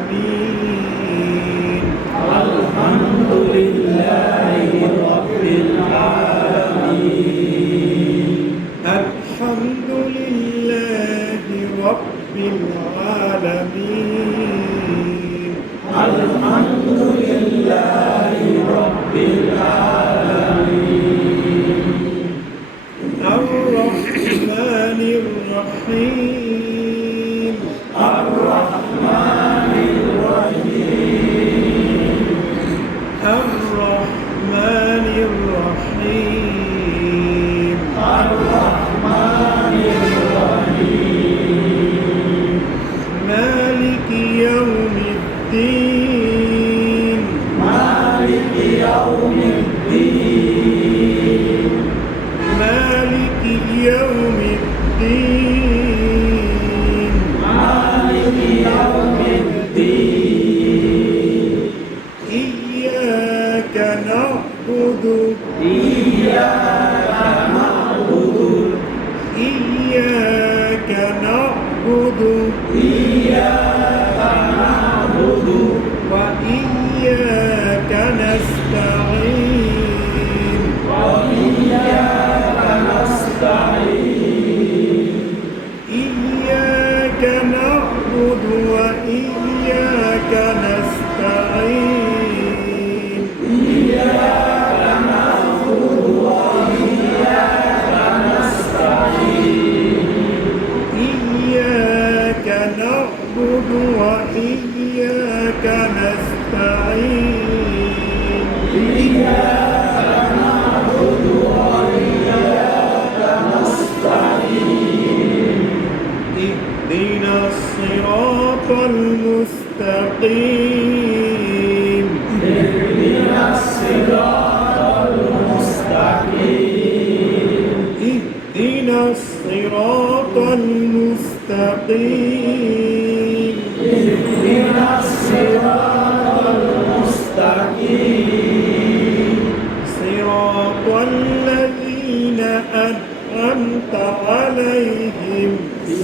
العالمين الحمد لله رب العالمين الحمد لله رب العالمين الحمد لله رب العالمين الرحمن الرحيم الرحمن الرحيم الرحمن الرحيم الرحمن الرحيم مالك يوم الدين مالك يوم الدين مالك يوم الدين مالك يوم الدين إياك نعبد إياك نعبد إياك نعبد إياك نعبد وإياك نستعين وإياك نستعين إياك نعبد وإياك نستعين إياك نعبد وإياك نستعين إياك نعبد وإياك نستعين إياك نعبد وإياك نستعين اهدنا الصراط المستقيم اهدنا الصراط المستقيم اهدنا الصراط المستقيم اهدنا الصراط المستقيم صراط الذين أنعمت عليهم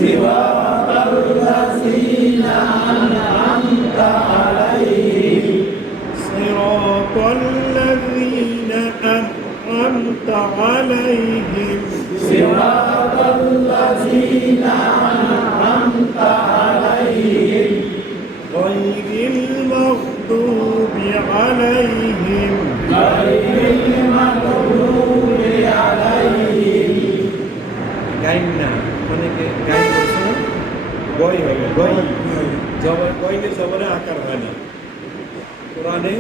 صراط الذين أنعمت عليهم صراط الذين أنعمت عليهم صراط الذين أنعمت عليهم غير المغضوب عليهم غير المغضوب عليهم গাইন না অনেকে গাইন করছে না গই হবে গই জবর গইলে জবরে আকার হয় না কোরআনে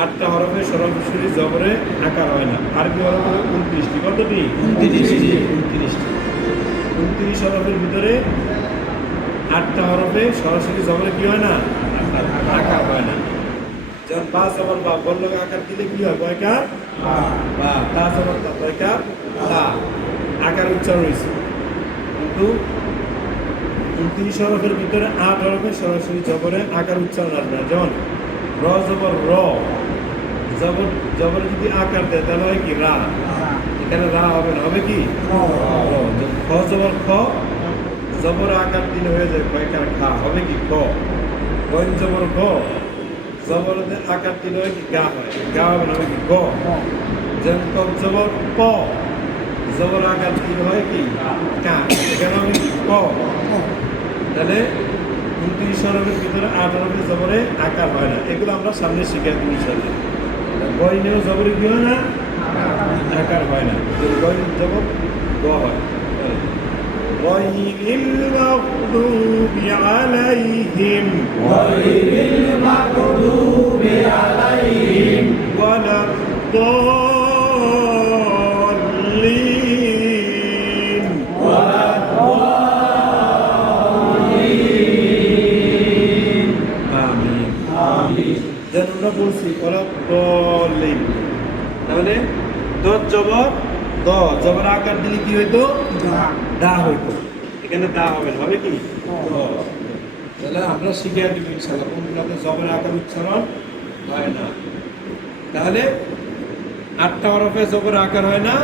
8টা হরফে সরাসরি জবরে আকার হয় না আরবি হরফ হলো 29টি কতটি 29টি 29 হরফের ভিতরে 8টা হরফে সরাসরি জবরে কি হয় না আকার হয় না যখন বা জবর বা বললকে আকার দিলে কি হয় কয়কার বা তা জবর তা কয়কার তা আকার উচ্চারণ হয়েছে কিন্তু 29 হরফের ভিতরে 8 হরফে সরাসরি জবরে আকার উচ্চারণ আসবে না যেমন র জবর র জবর যদি আকার দেয় তাহলে হয় কি রা এখানে রা হবে না হবে কি র খ জবর খ জবর আকার দিলে হয়ে যায় কয়কার খা হবে কি খ গইন জবর গ জবর আকার দিলে হয় কি গা হয় গা হবে না হবে কি গ যেমন কম জবর প জবর আকার দিলে হয় কি কা এখানে হবে কি ক তাহলে 29 হরফের ভিতরে 8 হরফে জবরে আকার হয় না এগুলো আমরা সামনে শিখে দিব ইনশাআল্লাহ গইনেও জবরে কি হয় না আকার হয় না গইন জবর গ হয় غير المغضوب عليهم غير المغضوب عليهم ولا الضالين ولا الضالين آمين آمين যেন আমরা বলছি ওরা দলিন তাহলে দত জবর দ জবর আকার দিলে কি হইতো দা হইতো এখানে দা হবে না হবে কি দ। তাহলে আমরা শিখে দিব ইনশাআল্লাহ কোনগুলোতে জবর আকার উচ্চারণ হয় না তাহলে 8টা হরফে জবর আকার হয় না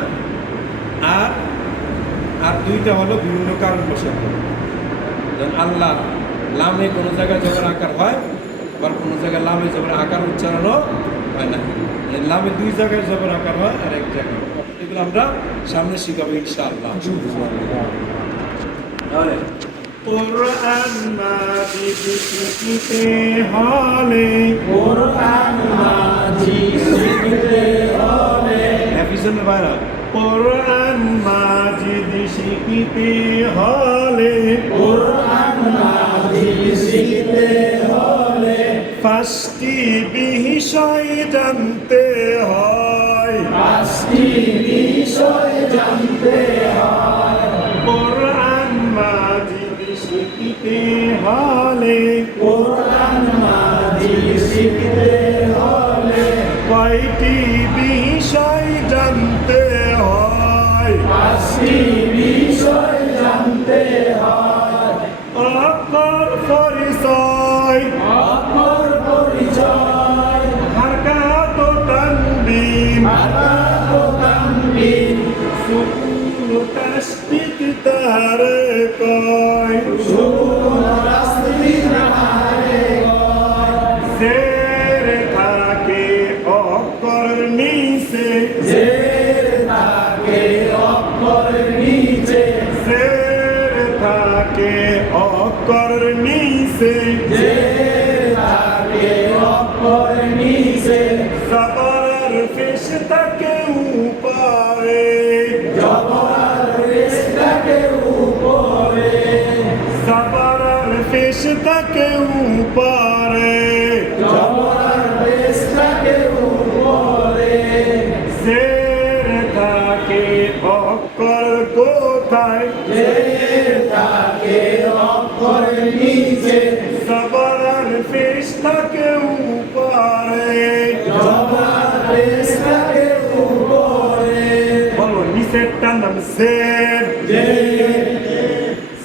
আর দুইটা হলো বিভিন্ন কারণ বশত যেমন আল্লাহ লামে কোনো জায়গায় জবর আকার হয়, আবার কোনো জায়গায় লামে জবর আকার উচ্চারণও হয় না। এই লামে দুই জায়গায় জবর আকার হয় আর এক জায়গায়। এগুলো আমরা সামনে শিখাবো ইনশাআল্লাহ। তাহলে কোরআন মাজিদ শিখতে হলে, কোরআন মাজিদ শিখতে হলে, পিছনে বাইরা, কোরআন মাজিদ শিখতে হলে, কোরআন মাজিদ শিখতে হলে, পাঁচটি বিষয় জানতে হয়। পাঁচটি বিষয় জানতে হয়। কোরআন মাজিদ শিখতে হলে, কোরআন মাজিদ শিখতে হলে, কয়টি বিষয় জানতে হয়। পাঁচটি বিষয় জানতে হয়। অক্ষর পরিচয়, অক্ষর পরিচয়, হারকাত ও তানবিন, হারকাত ও তানবিন, সুকুন ও তাসদীদ তারে কয়। সুকুন ও তাসদীদ তারে কয়। জের থাকে অক্ষর নিচে, জের থাকে অক্ষর নিচে, জের থাকে অক্ষর নিচে, জের থাকে অক্ষর নিচে, জবর পেশ থাকে উপরে, জবর পেশ থাকে উপরে, জবর পেশ থাকে উপরে, জবর পেশ থাকে উপরে, জের থাকে অক্ষর কোথায়, জের থাকে অক্ষর নিচে, জবর পেশ থাকে উপরে। জবর পেশ থাকে উপরে, বলো নিচেরটার নাম জের, জের,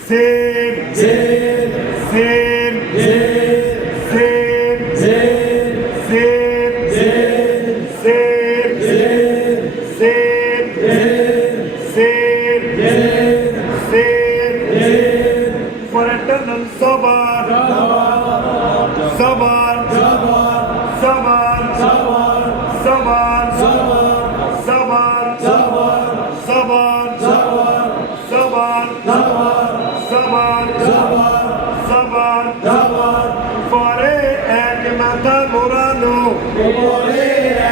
জের, জের, জের, জের, জের, জের, জের, জের, জের, জের, জের, জের, জের, জের, জের, জের, পরেরটার নাম জবর, জবর, জবর, জবর, জবর, জবর, জবর, জবর, জবর, জবর, জবর, জবর, জবর, জবর, জবর, জবর, জবর, পরে এক মাথা মোড়ানো, উপরে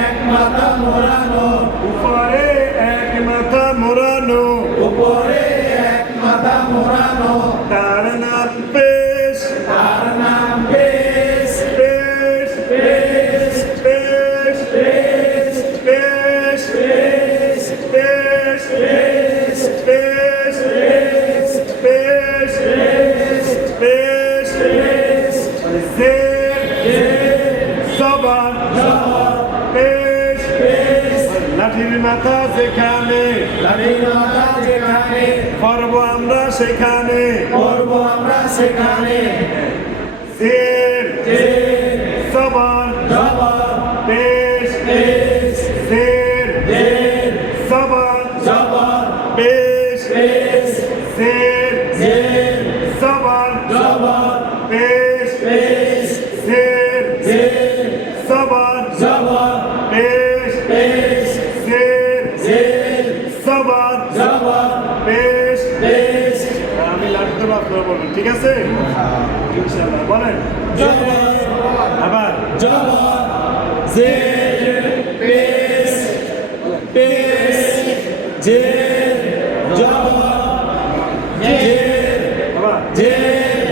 এক মাথা মোড়ানো, উপরে এক মাথা মোড়ানো, উপরে এক মাথা মোড়ানো, তার নাম পেশ, তার নাম পেশ, পেশ, পেশ, পেশ, পেশ, পেশ, পেশ, পেশ, পেশ, পেশ, পেশ, পেশ, পেশ, পেশ, পেশ, জের, জের, জবর, জবর, পেশ, পেশ, লাঠির মাথা যেখানে, লাঠির মাথা যেখানে, পর্ব আমরা সেখানে, করব আমরা সেখানে, জের, জের, জবর, জবর, পেশ, পেশ, জের, জের, জবর, জবর, পেশ, পেশ, জের, জের, জবর, জবর, পেশ, পেশ, জের, জের, জবর, জবর, পেশ, পেশ, জের, জের, জবর, জবর, পেশ। পেশ, আমি লাগতে আপনারা বলবেন, ঠিক আছে? ইনশাআল্লাহ বলেন। জবর, আবার জবর, জের, পেশ, পেশ, জের, জবর, জের, আবার জের,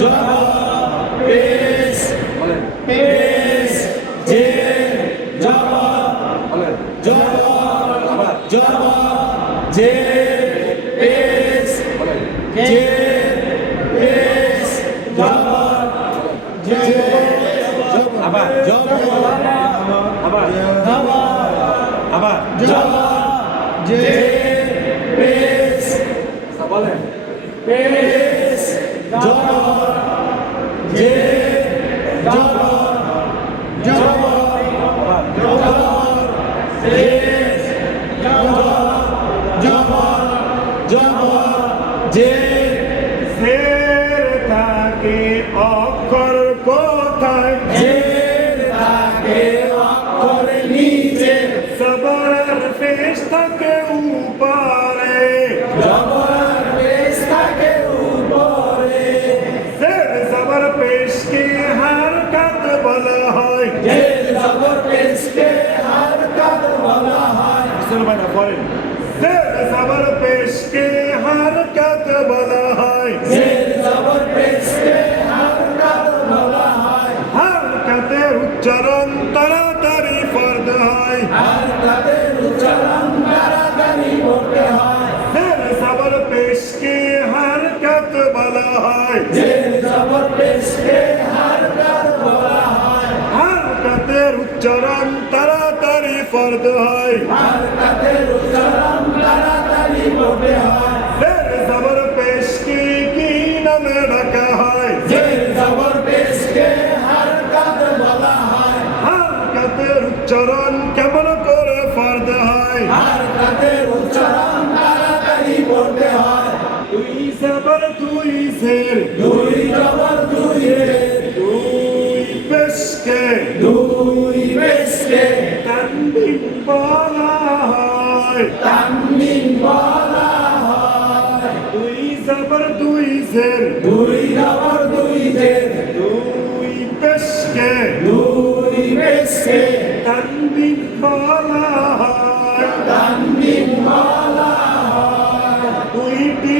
জবর, পেশ, বলেন, পেশ, জের, জবর, বলেন, জবর, আবার জবর, জের, পেশ, বলেন, জের, পেশ, জবর, জের, আবার জবর, আবার জবর, আবার জবর, জের, পেশ, বলেন, পেশ, জবর, জের, জবর, জবর, আবার জবর, পেশ, জবর, জবর, জবর, জের, জের থাকে অক্ষর কোথায় জের থাকে অক্ষর নিচে জবর পেশ থাকে উপরে জবর পেশ থাকে উপরে জের জবর পেশকে হরকত বলা হয় জের জবর পেশকে হরকত বলা হয় মুসলমানরা পড়েন জের জবর পেশকে হরকত বলা হয় জের জবর পেশকে হরকত বলা হয় হরকতের উচ্চারণ তাড়াতাড়ি ফরজ হয় হরকতের উচ্চারণ তাড়াতাড়ি করতে হয় জের জবর পেশকে হরকত বলা হয় জের জবর পেশকে হরকত বলা হয় হরকতের উচ্চারণ তাড়াতাড়ি ফরজ হয় হরকতের উচ্চারণ তাড়াতাড়ি করতে হয় জের জবর পেশকে কি নামে ডাকা হয় জের জবর পেশকে হরকত বলা হয় হরকতের উচ্চারণ কেমন করে ফরজ হয় হরকতের উচ্চারণ তাড়াতাড়ি করতে হয় তুই জবর তুই জের দুই জবর দুই রের তুই পেশকে দুই পেশকে তানবিন বলা হয় তানবিন বলা হয় তুই জবর তুই জের দুই জবর দুই রের তুই পেশকে দুই পেশকে তানবিন বলা হয় তানবিন বলা হয় দুইটি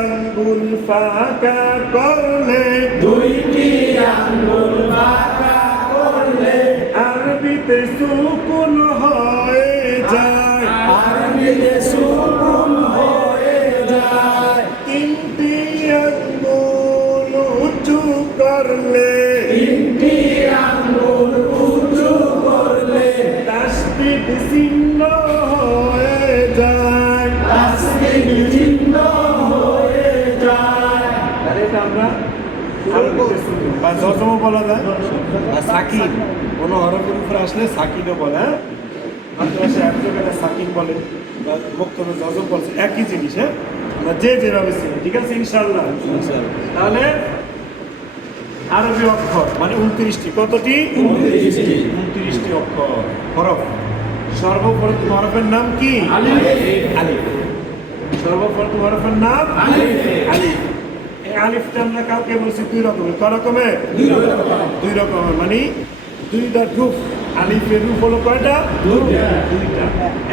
আঙ্গুল ফাঁকা করলে দুইটি আঙ্গুল বাঁকা করলে আরবিতে সুকুন হয়ে যায় আরবিতে সুকুন হয়ে যায় তিনটি আঙ্গুল উঁচু করলে তিনটি আঙ্গুল উঁচু করলে তাসদিদ চিহ্ন হয়ে যায় তাসদিদ চিহ্ন হয়ে যায় তাহলে এটা আমরা আরবিতে সুকুন বা জজমও বলা যায় বা সাকিন কোনো হরফের উপরে আসলে সাকিনও বলে হ্যাঁ মাদ্রাসা এক জায়গায় সাকিন বলে বা বক্তব্য জজম বলছে একই জিনিস হ্যাঁ আমরা যে যেভাবে ছিল ঠিক আছে ইনশাআল্লাহ তাহলে আরবি অক্ষর মানে 29টি কতটি 29টি অক্ষর হরফ সর্বপ্রথম হরফের নাম কি আলিফ সর্বপ্রথম হরফের নাম আলিফ এই আলিফটা আমরা কাউকে বলছি দুই রকমের ক রকমের দুই রকমের মানে দুইটা রূপ আলিফের রূপ হলো কয়টা দুইটা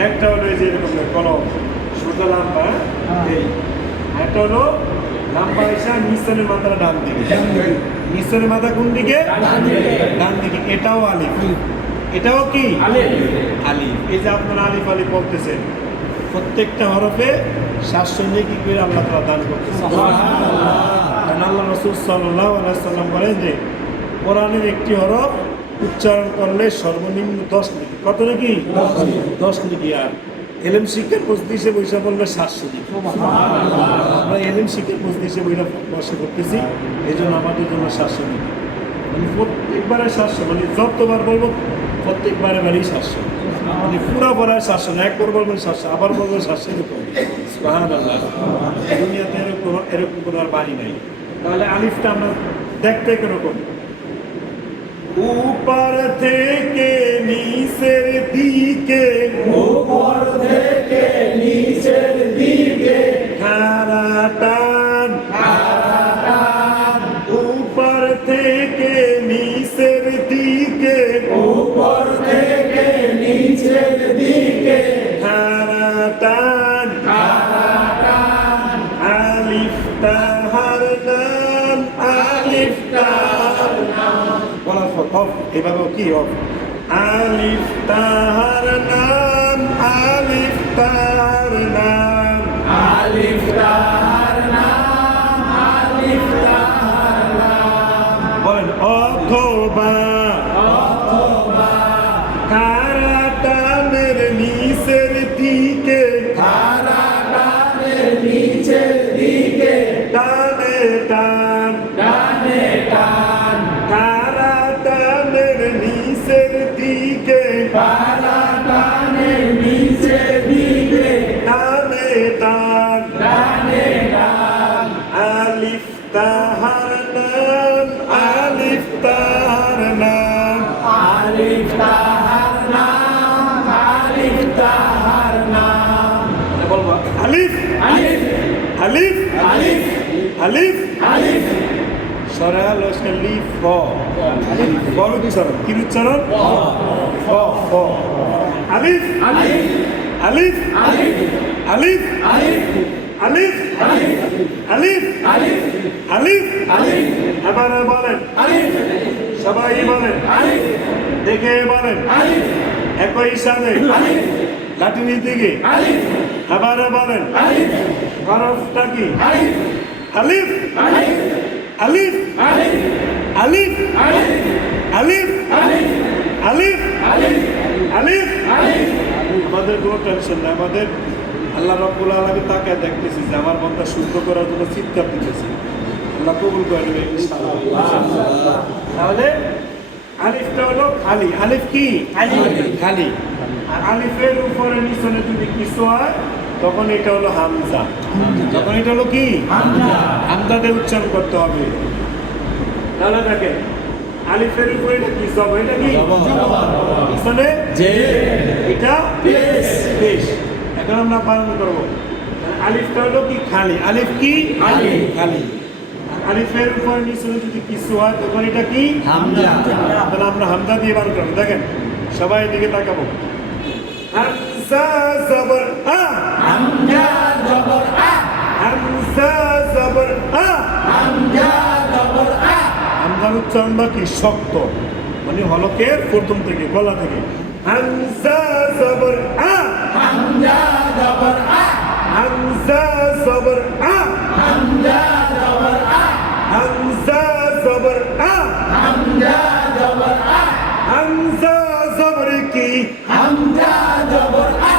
একটা হলো এই যে এরকম কলম সোজা লম্বা এই একটা হলো লম্বা এসে নিচনের মাথাটা ডান দিকে নিচনের মাথা কোন দিকে ডান দিকে এটাও আলিফ এটাও কি আলিফ এই যে আপনারা আলিফ আলিফ বলতেছেন প্রত্যেকটা হরফে 700 নেকি করে আল্লাহ তাআলা দান করতেছেন কারণ আল্লাহ রাসূল সাল্লাল্লাহু আলাইহি সাল্লাম বলেন যে কোরআনের একটি হরফ উচ্চারণ করলে সর্বনিম্ন 10 নেকি কত নাকি 10 নেকি আর এলএম শিক্ষার মজলিসে বৈশা বললে 700 নেকি আমরা এলএম শিক্ষার মজলিসে বসে করতেছি এই জন্য আমাদের জন্য 700 নেকি মানে প্রত্যেকবারে 700 মানে যতবার বলবো প্রত্যেকবারে বারেই 700 মানে পুরা পড়ায় 700 না একবার বলবেন 700 আবার বলবেন 700 এরকম সুবহানাল্লাহ দুনিয়াতে এরকম কোনো আর বাড়ি নাই তাহলে আলিফটা আমরা দেখতে কিরকম ऊपर থেকে নিচের দিকে উপর থেকে নিচের দিকে খাড়া টান টান উপর থেকে নিচের দিকে উপর থেকে নিচের দিকে খাড়া টান টান আলিফ তাহার নাম আলিফ তাহার নাম বলার পর অফ এভাবে কি অফ আলিফ তাহার নাম আলিফ তাহার নাম আলিফ তাহার নাম আলিফ তাহার নাম বলেন অথবা অথবা খাড়া টানের নিচের দিকে টানের নিচের দিকে টানে টান ডানে টান খাড়া টানের নিচের দিকে টানের নিচের দিকে টানে টান ডানে টান আলিফ তাহার নাম আলিফ আলিফ আলিফ আলিফ আলিফ আলিফ সরা লস্কার লিফ ফ ফর উচ্চারণ কি উচ্চারণ ফ ফ আলিফ আলিফ আলিফ আলিফ আলিফ আলিফ আলিফ আলিফ আলিফ আলিফ আলিফ এবার বলেন আলিফ সবাই বলেন আলিফ দেখে বলেন আলিফ একই সাথে আলিফ লাঠির দিকে আলিফ আবার বলেন আলিফ হরফটা কি আলিফ আলিফ আলিফ আলিফ আলিফ আলিফ আলিফ আলিফ আলিফ আলিফ আলিফ আলিফ আলিফ আমাদের কোনো টেনশন নাই আমাদের আল্লাহ রাব্বুল আলামিন তাকে দেখতেছি যে আমার বান্দা শুদ্ধ করার জন্য চিৎকার দিতেছে আল্লাহ কবুল করে নেবে ইনশাআল্লাহ তাহলে আলিফটা হলো খালি আলিফ কি খালি আর আলিফের উপরে নিচনে যদি কিছু হয় তখন এটা হলো হামজা তখন এটা হলো কি হামজা দিয়ে উচ্চারণ করতে হবে তাহলে দেখেন আলিফের উপরে এটা কি সব এটা কি পিছনে এটা পেশ এখন আমরা পালন করবো আলিফটা হলো কি খালি আলিফ কি খালি আলিফের উপর নিচে যদি কিছু হয় তখন এটা কি তাহলে আমরা হামজা দিয়ে বার করবো দেখেন সবাই এদিকে তাকাবো হামজা জবর আ হামজা জবর আ হামজা জবর আ হামজা জবর আ হামজার উচ্চারণটা কি শক্ত মানে হলকের প্রথম থেকে গলা থেকে হামজা জবর আ হামজা জবর আ হামজা জবর আ হামজা জবর আ হামজা জবর আ হামজা জবর আ হামজা জবর কি হামজা জবর আ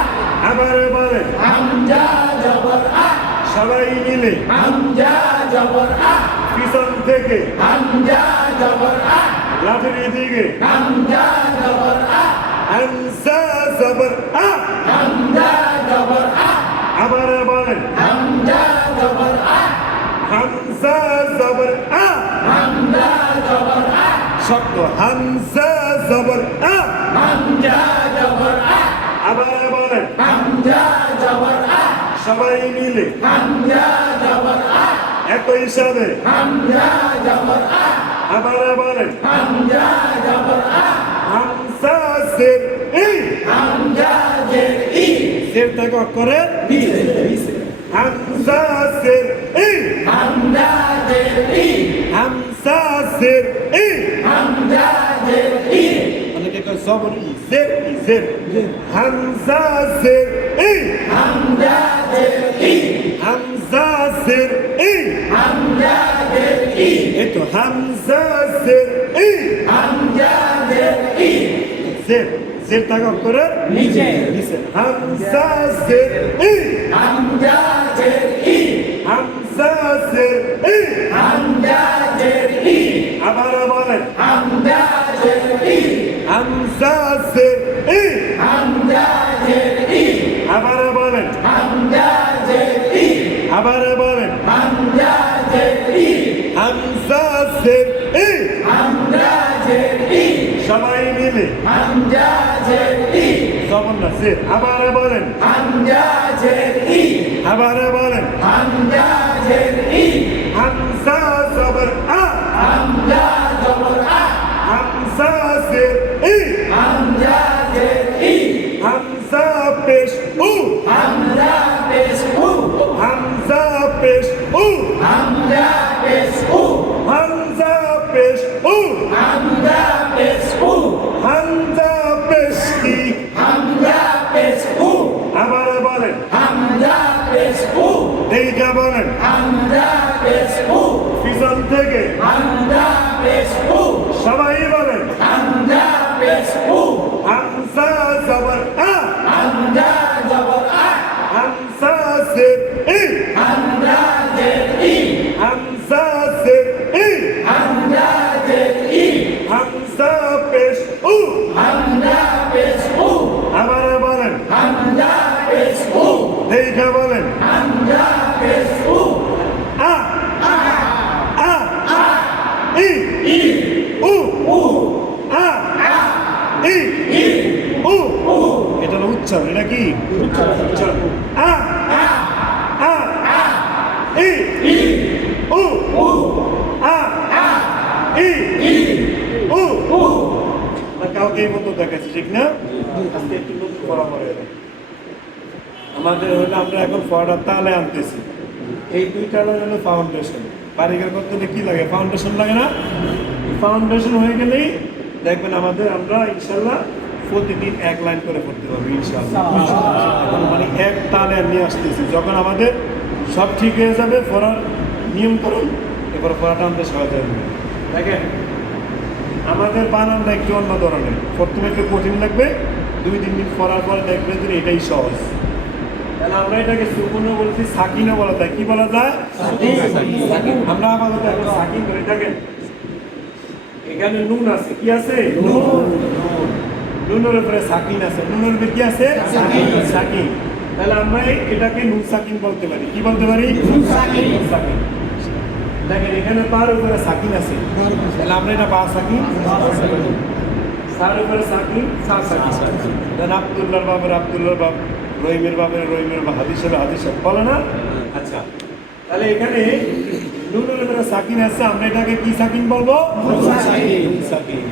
আবার বলেন হামজা জবর আ সবাই মিলে হামজা জবর আ পিছন থেকে হামজা জবর আ লাঠির দিকে হামজা জবর আ হামজা জবর আ হামজা জবর আ আবার বলেন হামজা জবর আ হামজা জবর আ হামজা জবর আ শক্ত হামজা জবর আ হামজা জবর আ আবার বলেন হামজা জবর আ সবাই মিলে হামজা জবর আ একই সাথে হামজা জবর আ আবার বলেন হামজা জবর আ হামজা জের ই হামজা জের ই জের থেকে অক্ষরে হামজা জের ই হামজা জের ই হামজা জের ই হামজা জের ই অনেকে কয় জবর ই জের হামজা জের ই হামজা জের ই হামজা জের ই হামজা জের ই এই তো হামজা জের ই হামজা জের ই জের থেকে অক্ষরে নিচে নিচে হামজা জের ই হামজা জের ই হামজা জের ই হামজা জের ই আবার বলেন হামজা জের ই হামজা জের ই হামজা জের ই আবার বলেন হামজা জের ই আবার বলেন হামজা জের ই হামজা জের ই হামজা জের ই সবাই মিলে হামজা জের ই জবর না জের আবার বলেন হামজা জের ই আবার বলেন হামজা জের ই হামজা জবর আ হামজা জবর আ হামজা জের ই হামজা জের ই হামজা পেশ উ হামজা পেশ উ হামজা পেশ উ হামজা পেশ উ হামজা পেশ উ হামজা পেশ উ হামজা পেশ কি হামজা পেশ উ আবার বলেন হামজা পেশ উ এইটা বলেন হামজা পেশ উ পিছন থেকে হামজা পেশ উ সবাই বলেন হামজা পেশ উ হামজা জবর আ হামজা জবর আ হামজা জের ই হামজা জের ই হামজা জের ই হামজা জের ই হামজা পেশ উ হামজা পেশ উ আবার বলেন হামজা পেশ উ এইটা বলেন হামজা পেশ উ আ আ ই ই উ উ আ আ ই ই উ উ এটা হলো উচ্চারণ এটা কি উচ্চারণ আ আ দেখাচ্ছি, ঠিক না? আজকে একটু নতুন পড়া পড়ে গেল। আমাদের হলো আমরা এখন পড়াটা তালে আনতেছি। এই দুইটা হলো ফাউন্ডেশন। কারিগর করতে হলে কি লাগে? ফাউন্ডেশন লাগে না? ফাউন্ডেশন হয়ে গেলেই দেখবেন আমাদের আমরা ইনশাল্লাহ প্রতিদিন এক লাইন করে পড়তে পারবো ইনশাল্লাহ। এখন মানে এক তালে নিয়ে আসতেছি। যখন আমাদের সব ঠিক হয়ে যাবে, পড়ার নিয়ম করুন, এবার পড়াটা আমাদের সহজ হয়ে যাবে। দেখেন আমাদের বানানটা একটু অন্য ধরনের। প্রথমে একটু কঠিন লাগবে, 2-3 দিন পড়ার পরে দেখবেন যে এটাই সহজ। তাহলে আমরা এটাকে সুকুনও বলছি, সাকিনও বলা যায়। কি বলা যায়? সাকিন। আমরা আপাতত এখন সাকিন ধরে থাকেন। এখানে নুন আছে, কি আছে? নুনের উপরে সাকিন আছে। নুনের উপরে কি আছে? সাকিন। তাহলে আমরা এটাকে নুন সাকিন বলতে পারি। কি বলতে পারি? নুন সাকিন। দেখেন এখানে পার উপরে সাকিন আছে, তাহলে আমরা এটা পা সাকিন, সার উপরে সাকিন, সার সাকিন। দেন আব্দুল্লাহর বাবার আব্দুল্লাহর বাব, রহিমের বাবার রহিমের বাব, হাদিসের হাদিস বলে না? আচ্ছা, তাহলে এখানে নুনের উপরে সাকিন আছে, আমরা এটাকে কি সাকিন বলবো? নুন সাকিন।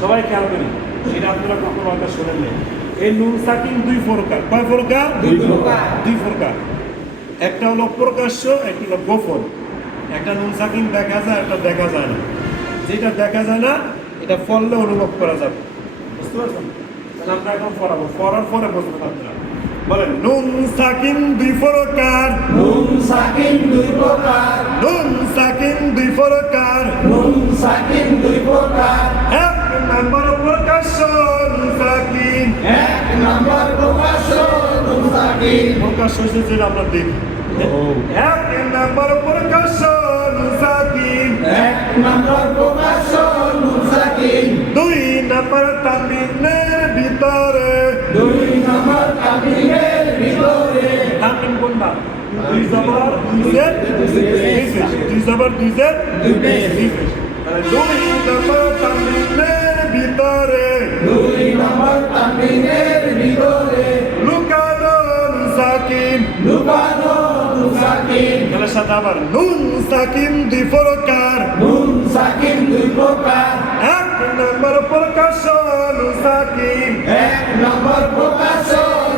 সবাই খেয়াল করি, এটা আপনারা কখনো হয়তো শোনেন নাই। এই নুন সাকিন 2 প্রকার। কয় প্রকার? 2 প্রকার। একটা হলো প্রকাশ্য, একটা হলো গোপন। একটা নুন সাকিন দেখা যায়, একটা দেখা যায় না। যেটা দেখা যায় না এটা পড়লে অনুভব করা যাবে, বুঝতে পারছেন? তাহলে আমরা এখন পড়াবো, পড়ার পরে বুঝবেন আপনারা। বলেন নুন সাকিন 2 প্রকার। নুন সাকিন 2 প্রকার। নুন সাকিন 2 প্রকার। নুন সাকিন 2 প্রকার। 1 নম্বর প্রকাশ্য নুন সাকিন। 1 নম্বর প্রকাশ্য নুন সাকিন। প্রকাশ্য হচ্ছে যেটা আমরা দেখি। 1 নম্বর প্রকাশ্য নুন সাকিন। 1 নম্বর প্রকাশ্য নুন সাকিন। 2 নম্বর তানবিনের ভিতরে। 2 নম্বর তানবিনের ভিতরে। তানবিন কোনটা? 2 জবর 2 জের 2 জবর 2 জের 2 তাহলে 2 নম্বর তানবিনের ভিতরে। 2 নম্বর তানবিনের ভিতরে। লুকানো নুন সাকিন। লুকানো নুন সাকিন। তাহলে সাথে আবার নুন সাকিন 2 প্রকার। নুন সাকিন 2 প্রকার। 1 নম্বর প্রকাশ্য নুন সাকিন। 1 নম্বর প্রকাশ্য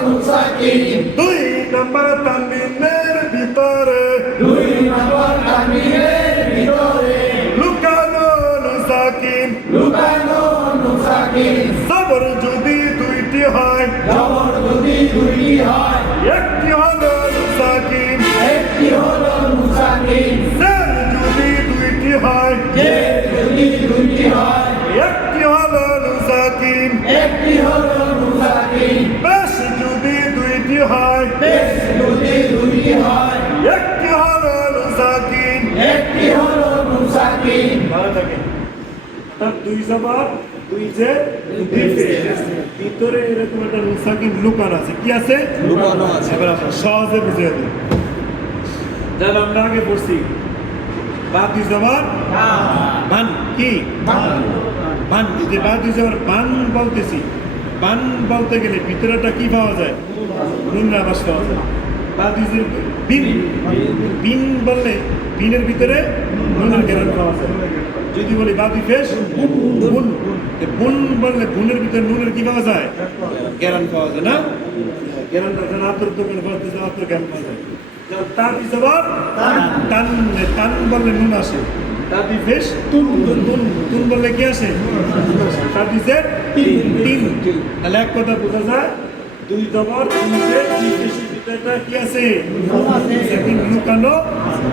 নুন সাকিন। 2 নম্বর তানবিনের ভিতরে। 2 নম্বর তানবিনের ভিতরে। লুকানো নুন সাকিন। লুকানো নুন সাকিন। জবর যদি 2টি হয়, জবর যদি 2টি হয়, একটি হলো নুন সাকিন। একটি হলো নুন সাকিন। জের যদি 2টি হয়, জের যদি 2টি হয়, একটি হলো নুন সাকিন। একটি হলো নুন সাকিন। পেশ যদি 2টি হয়, পেশ যদি 2টি হয়, একটি হলো নুন সাকিন। একটি হলো নুন সাকিন। ভালো থাকেন। তার 2 জবর 2 জের 2 পেশ। ভিতরে এরকম একটা নুন সাকিন লুকানো আছে। কি আছে? লুকানো আছে। এবার আপনার সহজে বুঝিয়ে দিই। যারা আমরা আগে পড়ছি, বা 2 জবর বান। কি বান? যে বা 2 জবর বান বলতেছি, বান বলতে গেলে ভিতরেটা কি পাওয়া যায়? নুনের আবাস পাওয়া যায়। বা 2 জের বিন। বিন বললে বিনের ভিতরে নুনের জ্ঞান পাওয়া যায়। যদি বলি বা 2 পেশ বুন, বুন বললে বুনের ভিতরে নুনের কি পাওয়া যায়? জ্ঞান পাওয়া যায় না? জ্ঞানটা যেন আত্মর দোকানে পাওয়া যায়, আত্মর জ্ঞান পাওয়া যায়। যেমন তার কি জবাব? টান। টান বললে নুন আসে। তার দুই ফেস তুন। তুন বললে কি আসে? তার দুই জের তিন। তাহলে এক কথা বোঝা যায় 2 জবর 2 জের 2 ফেসের ভিতরটা কি আছে? সেদিন লুকানো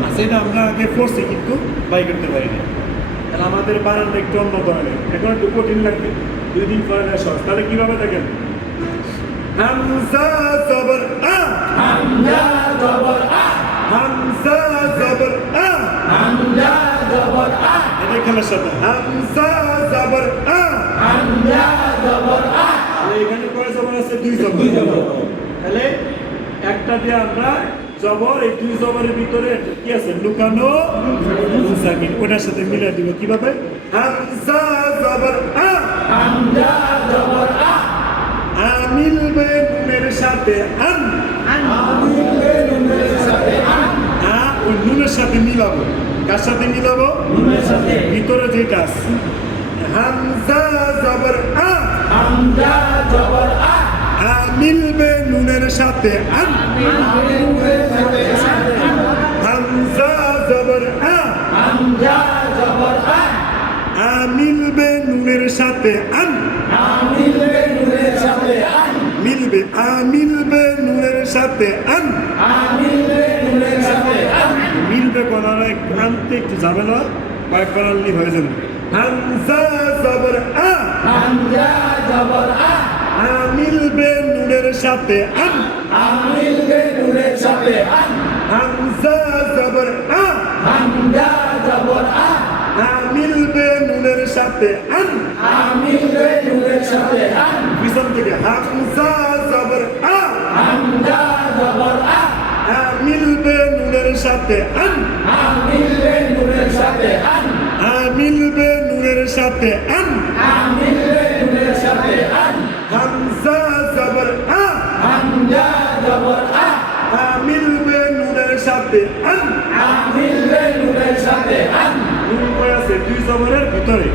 আছে। এটা আমরা আগে পড়ছি কিন্তু বাই করতে পারিনি। তাহলে আমাদের বানানটা একটু অন্য ধরনের, এখন একটু কঠিন লাগবে। 2 দিন পরে সহজ। তাহলে কিভাবে দেখেন? হামজা জবর আ। হামজা জবর আ। হামজা জবর আ। হামজা জবর আ। এটা খেলার সাথে হামজা জবর আ। হামজা জবর আ। তাহলে এখানে কয় জবর আছে? 2 জবর। তাহলে একটা দিয়ে আমরা জবর, এই 2 জবরের ভিতরে কি আছে? লুকানো নুন সাকিন। ওটার সাথে মিলিয়ে দিব কিভাবে? হামজা জবর আ। হামজা জবর আ। আমিল বে নুনের সাথে আন। আমিল বে নুনের সাথে আন। ওই নুনের সাথে মিলাবো। কার সাথে মিলাবো? নুনের সাথে। ভিতরে যেটা আছে হামজা জবর আ। হামজা জবর আ মিলবে নুনের সাথে আন নুনের সাথে হামজা জবর আ হামজা জবর আ মিলবে নুনের সাথে আন মিলবে নুনের সাথে আন মিলবে মিলবে নুনের সাথে আন মিলবে নুনের সাথে আন মিলবে করার আনতে একটু যাবে না কয়েকবার আনলি হয়ে যাবে হামজা জবর আ হামজা জবর আ মিলবে নুনের সাথে আন মিলবে নুনের সাথে আন হামজা জবর আ হামজা জবর আ মিলবে নুনের সাথে আন মিলবে নুনের সাথে আন পিছন থেকে হামজা জবর আ হামজা জবর আ মিলবে নুনের সাথে আন মিলবে নুনের সাথে আন মিলবে নুনের সাথে আন মিলবে নুনের সাথে আন হামজা জবর আ হামজা জবর আ মিলবে নুনের সাথে আন মিলবে নুনের সাথে আন নুন কয় আছে দুই জবরের ভিতরে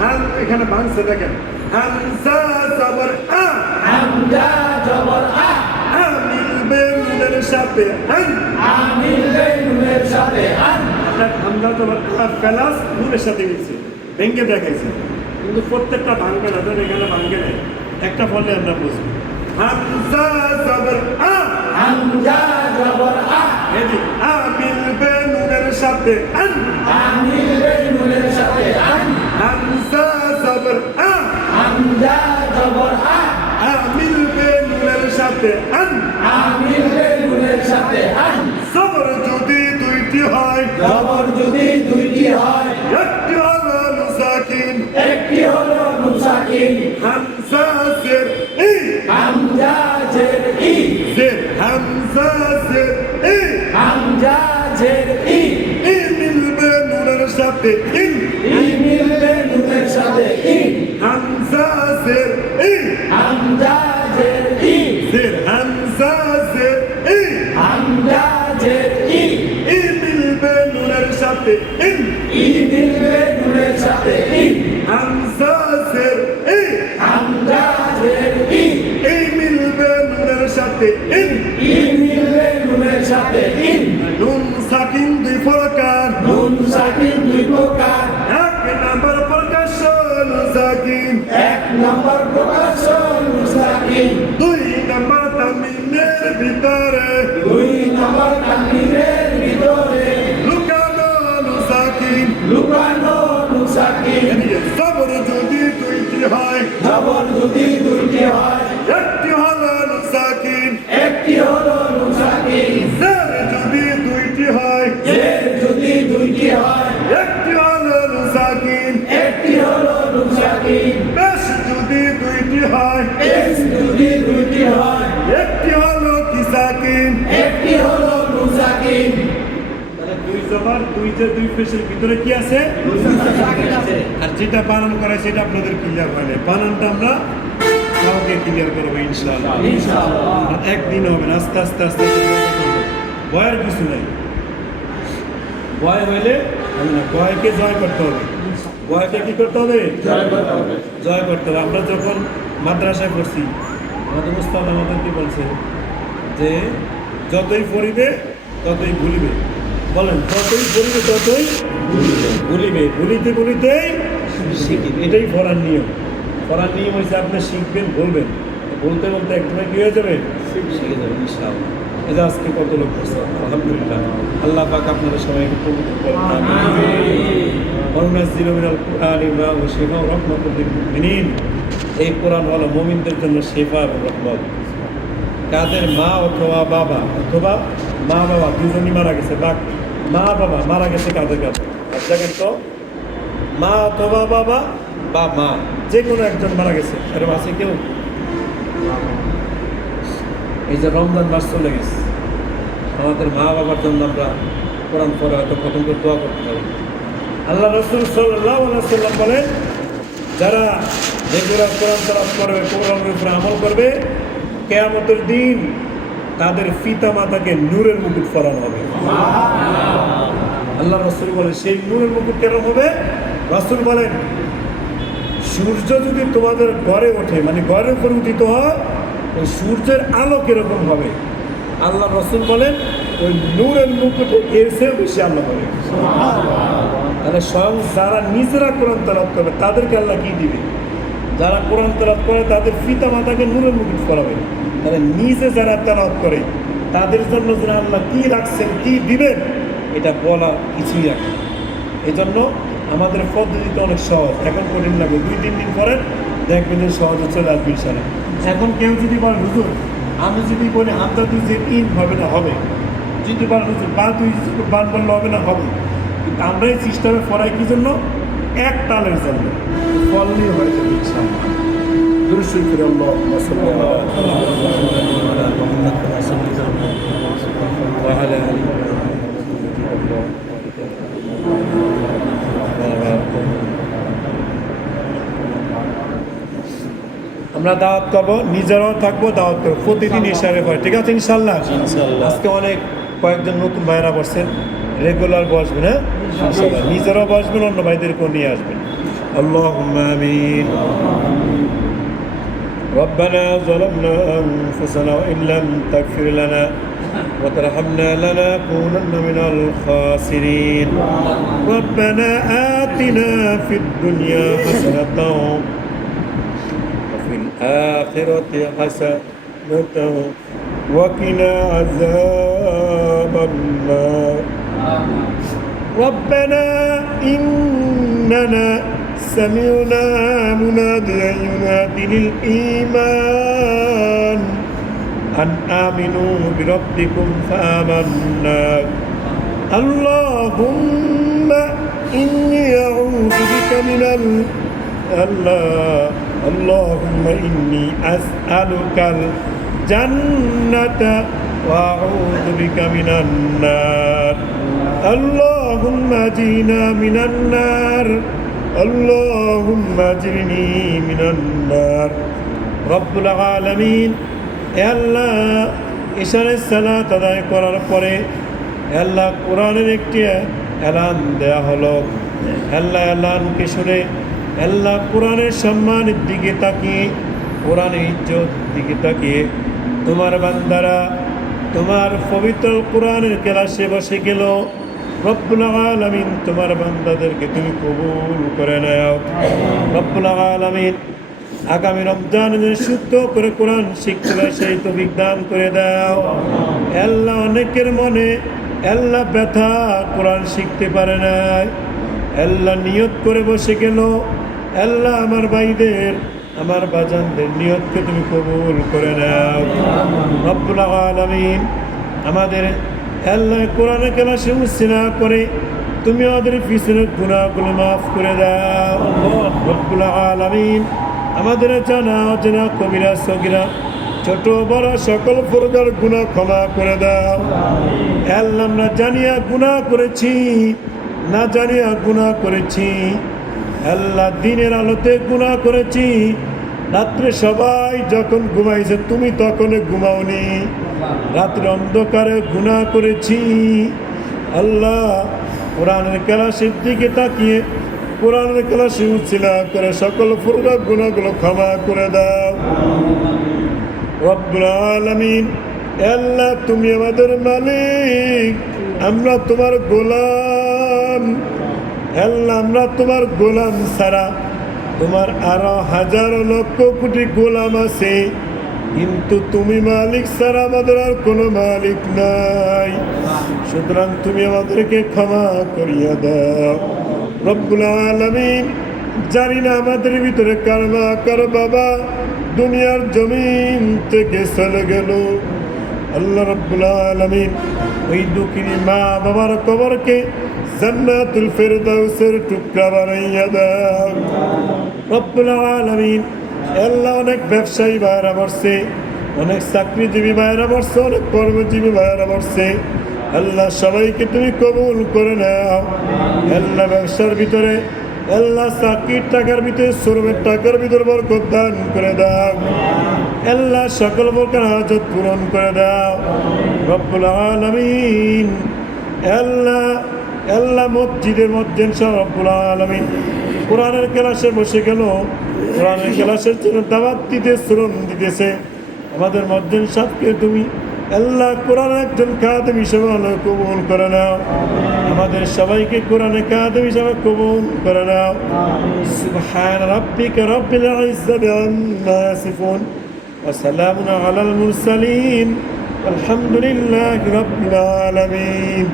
হাম এখানে ভাঙছে দেখেন হামজা জবর আ হামজা জবর আ মিলবে নুনের সাথে আন মিলবে নুনের সাথে আন অর্থাৎ হামজা জবর প্লাস নুনের সাথে মিলছে ভেঙ্গে দেখাইছে কিন্তু প্রত্যেকটা ভাঙবে না ধর এখানে ভাঙবে নাই একটা ফলে আমরা বুঝবো হামজা জবর আ হামজা জবর আ এদিক মিলবে নুনের সাথে আন মিলবে নুনের সাথে আন হামজা জবর আ হামজা জবর আ মিলবে নুনের সাথে আন মিলবে নুনের সাথে আন জবর যদি দুইটি হয় জবর যদি দুইটি হয় একটি হলো নুসাকিন একটি হলো মুসাকিন হামজা জের ই হামজা জের ই জের হামজা জের ই হামজা জের ই মিলবে নুনের সাথে ইন মিলবে নুনের সাথে ই হামজা জের ই হামজা জের ই জের হামজা জের ই হামজা জের ই মিলবে নুনের সাথে ইন মিলবে নুনের সাথে ই হামজা জের ই হামজা জের ই মিলবে নুনের সাথে ইন মিলবে নুনের সাথে ই নুন সাকিন দুই প্রকার নুন সাকিন দুই প্রকার এক নম্বর প্রকাশ সাকিন এক নম্বর প্রকাশ মুসাকিন দুই নম্বর তামিনের ভিতরে দুই নম্বর তানবীরের ভিতরে লুকানো সাকিন লুকানো মুসাকিন জবর যদি দুইটি হয় জবর যদি দুইটি হয় একটি হলো সাকিন একটি হলো মুসাকিন জের যদি দুইটি হয় জের যদি দুইটি হয় একটি হলো সাকিন একটি হলো মুসাকিন বেশ যদি দুইটি হয় পেশ যদি দুইটি হয় একটি হলো কি সাকিন একটি হলো মুসাকিন তাহলে দুই জবর দুই পেশের ভিতরে কি আছে আর যেটা বানান করে সেটা আপনাদের ক্লিয়ার হয় না বানানটা আমরা কাউকে ক্লিয়ার করবো ইনশাআল্লাহ ইনশাআল্লাহ আর একদিন হবে না আস্তে আস্তে আস্তে ভয়ের কিছু নাই ভয় হইলে হবে না ভয়কে জয় করতে হবে ভয়কে কি করতে হবে জয় করতে হবে জয় করতে হবে আমরা যখন মাদ্রাসায় পড়ছি আমাদের উস্তাদ আমাদেরকে বলছে যে যতই পড়িবে ততই ভুলিবে বলেন যতই পড়িবে ততই ভুলিবে ভুলিতে ভুলিতেই শিখিবে এটাই পড়ার নিয়ম পড়ার নিয়ম হয়েছে আপনি শিখবেন বলবেন বলতে বলতে একদমই কি হয়ে যাবে শিখে যাবে ইনশাআল্লাহ এটা আজকে কত লোক করছে আলহামদুলিল্লাহ আল্লাহ পাক আপনাদের সবাইকে পবিত্র করুন وننزل من القرآن ما هو شفاء ورحمة للمؤمنين এই কোরআন হলো মুমিনদের জন্য শেফা এবং রহমত কাদের মা অথবা বাবা অথবা মা বাবা দুজনই মারা গেছে বা মা বাবা মারা গেছে কাদের কাছে আর দেখেন তো মা অথবা বাবা বা মা যে কোনো একজন মারা গেছে এরকম আছে কেউ এই যে রমজান মাস চলে গেছে আমাদের মা বাবার জন্য আমরা কোরআন পড়ে হয়তো প্রথম করে দোয়া করতে পারি আল্লাহ রসুল সাল্লাল্লাহু আলাইহি ওয়াসাল্লাম বলেন যারা রেগুলার কোরআন তেলাওয়াত করবে কোরআনের উপরে আমল করবে কিয়ামতের দিন তাদের পিতা মাতাকে নূরের মুকুট পরানো হবে আল্লাহ রসুল বলেন সেই নূরের মুকুট কেন হবে রসুল বলেন সূর্য যদি তোমাদের ঘরে ওঠে, মানে ঘরের উপর উদিত হয়, ওই সূর্যের আলো কিরকম হবে? আল্লাহ রসুল বলেন ওই নূরের মুকুটে এর চেয়েও বেশি আলো হবে। তাহলে স্বয়ং যারা নিজেরা কোরআন তেলাওয়াত করবে তাদেরকে আল্লাহ কি দিবে? যারা কোরআন তেলাওয়াত করে তাদের পিতা মাতাকে নূরের মুকুট পরাবে। তাহলে নিজে যারা তেলাওয়াত করে তাদের জন্য যারা আল্লাহ কী রাখছেন, কী দিবেন, এটা বলা কিছুই রাখে। এই জন্য আমাদের পদ্ধতিটা অনেক সহজ। এখন কঠিন লাগবে, 2-3 দিন পরে দেখবেন যে সহজে চলে আসবে ইনশাআল্লাহ। এখন কেউ যদি বলে হুজুর, আমি যদি বলি হামদা দুই যে ইন হবে না, হবে। যদি বলেন হুজুর বা দুই বান বললে হবে না, হবে। কিন্তু আমরা এই সিস্টেমে পড়াই কি জন্য? এক তালের জন্য, ফল নিয়ে হয়ে যাবে ইনশাআল্লাহ। দুরূদ শরীফ পড়ে আল্লাহুম্মা সাল্লি আলা ওয়া আলা আলি আমরা দাওয়াত করবো, নিজেরাও থাকবো, দাওয়াত করবো প্রতিদিন ইশারে পরে, ঠিক আছে ইনশাআল্লাহ। আজকে অনেক কয়েকজন নতুন ভাইরা বসছেন, রেগুলার বসবেন, হ্যাঁ ইনশাআল্লাহ। নিজেরাও বসবেন, অন্য ভাইদেরকেও নিয়ে আসবেন। আল্লাহুম্মা আমিন। ربنا ظلمنا أنفسنا وإن لم تغفر لنا وترحمنا لنكونن من الخاسرين ربنا آتنا في الدنيا حسنة وفي الآخرة حسنة وقنا عذاب النار ربنا إننا سمعنا مناديا ينادي للإيمان أن آمنوا بربكم فآمنا اللهم إني أعوذ بك من اللهم إني أسألك الجنة وأعوذ بك من النار اللهم أجرنا من النار اللهم أجرني من النار رب العالمين আল্লাহ ইশারের সালাত আদায় করার পরে আল্লাহ কোরআনের একটি এলান দেয়া হলো। আল্লাহ এলানকে শুনে আল্লাহ কোরআনের সম্মানের দিকে তাকিয়ে, কোরআনের ইজ্জত দিকে তাকিয়ে তোমার বান্দারা তোমার পবিত্র কোরআনের ক্লাসে বসে গেল। রব্বুল আলামিন তোমার বান্দাদেরকে তুমি কবুল করে নাও। রব্বুল আলামিন আগামী রমজানের শুদ্ধ করে কোরআন শিখতে পারে সেই তৌফিক দান করে দাও। আল্লাহ অনেকের মনে আল্লাহ ব্যথা, কোরআন শিখতে পারে নাই, আল্লাহ নিয়ত করে বসে গেল। আল্লাহ আমার ভাইদের, আমার বাজানদের নিয়তকে তুমি কবুল করে নাও। রব্বুল আলামিন আমাদের আল্লাহ কোরআনের ক্লাসে মুসিনা করে তুমি আমাদের পিছনের গুনাহগুলো মাফ করে দাও। রব্বুল আলামিন আমাদের জানা অজানা কবিরা সগীরা ছোট বড় সকল প্রকার গুনাহ ক্ষমা করে দাও। আল্লাহ আমরা জানিয়া গুনাহ করেছি, না জানিয়া গুনাহ করেছি। আল্লাহ দিনের আলোতে গুনাহ করেছি, রাত্রে সবাই যখন ঘুমাইছে তুমি তখন ঘুমাওনি, রাত্রে অন্ধকারে গুনাহ করেছি। আল্লাহ কোরআনের ক্লাসের দিকে তাকিয়ে কোরআনের ক্লাসে উচ্ছিলা করে সকল প্রকার গুনাহগুলো ক্ষমা করে দাও। রব্বুল আলামিন আল্লাহ তুমি আমাদের মালিক, আমরা তোমার গোলাম। আল্লাহ আমরা তোমার গোলাম ছাড়া তোমার আরো হাজারো লক্ষ কোটি গোলাম আছে, কিন্তু তুমি মালিক ছাড়া আমাদের আর কোনো মালিক নাই। সুতরাং তুমি আমাদেরকে ক্ষমা করিয়া দাও। রব্বুল আলামিন জানি না আমাদের ভিতরে কার মা কার বাবা দুনিয়ার জমিন থেকে চলে গেল। আল্লাহ রব্বুল আলামিন ওই দুঃখিনী মা বাবার কবরকে জান্নাতুল ফেরদাউসের টুকরা বানাইয়া দাও। রব্বুল আলামিন আল্লাহ অনেক ব্যবসায়ী ভাইরা বসছে, অনেক চাকরিজীবী ভাইরা বসছে, অনেক কর্মজীবী ভাইরা বসছে। আল্লাহ সবাইকে তুমি কবুল করে নাও। আল্লাহ ব্যবসার ভিতরে, আল্লাহ চাকরির টাকার ভিতরে, শ্রমের টাকার ভিতরে বরকত দান করে দাও। আল্লাহ সকল প্রকার হাজত পূরণ করে দাও। রব্বুল আলামিন আল্লাহ মসজিদের মধ্যে রব্বুল আলামিন কোরআনের ক্লাসে বসে গেল, কোরআনের ক্লাসের জন্য দাওয়াত দিতে শ্রম দিতেছে। আমাদের মধ্যে সাথে তুমি আল্লাহ কোরআন একজন খাদেম হিসেবে কবুল করে নাও। আমাদের সবাইকে কোরআনে খাদেম হিসেবে কবুল করে নাও। সুবহান রাব্বিকা রাব্বিল ইজ্জাতি আম্মা ইয়াসিফুন ওয়া সালামুন আলাল মুরসালিন আলহামদুলিল্লাহি রাব্বিল আলামিন।